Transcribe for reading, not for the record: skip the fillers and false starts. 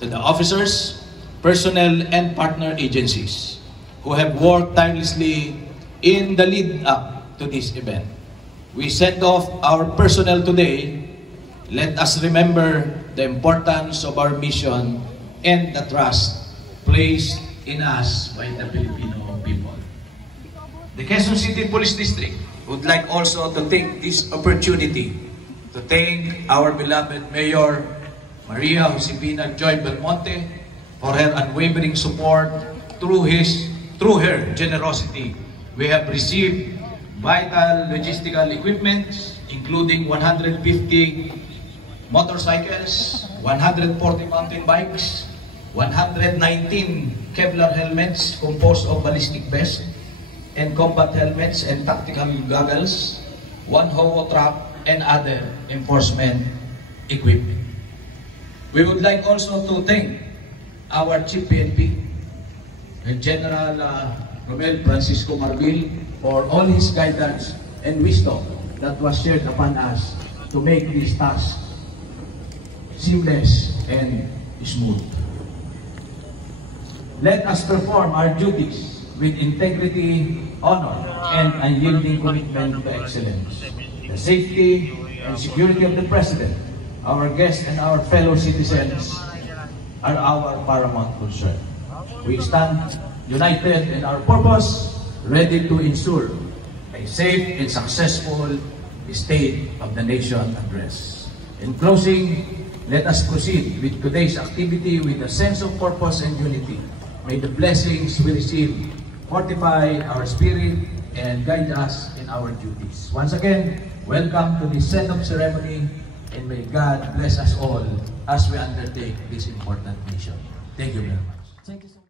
to the officers, personnel, and partner agencies who have worked tirelessly in the lead up to this event. We send off our personnel today. Let us remember the importance of our mission and the trust placed in us by the Filipino people. The Quezon City Police District would like also to take this opportunity to thank our beloved Mayor Maria Josefina Joy Belmonte for her unwavering support. Through her generosity, we have received vital logistical equipment, including 150 motorcycles, 140 mountain bikes, 119 Kevlar helmets composed of ballistic vests and combat helmets and tactical goggles, 1 hobo trap, and other enforcement equipment. We would like also to thank our Chief PNP, General Romel Francisco Marbil, for all his guidance and wisdom that was shared upon us to make this task seamless and smooth. Let us perform our duties with integrity, honor, and unyielding commitment to excellence. The safety and security of the President, our guests, and our fellow citizens are our paramount concern. We stand united in our purpose, ready to ensure a safe and successful State of the Nation address. In closing, let us proceed with today's activity with a sense of purpose and unity. May the blessings we receive fortify our spirit and guide us in our duties. Once again, welcome to this send-off ceremony, and may God bless us all as we undertake this important mission. Thank you very much. Thank you so much.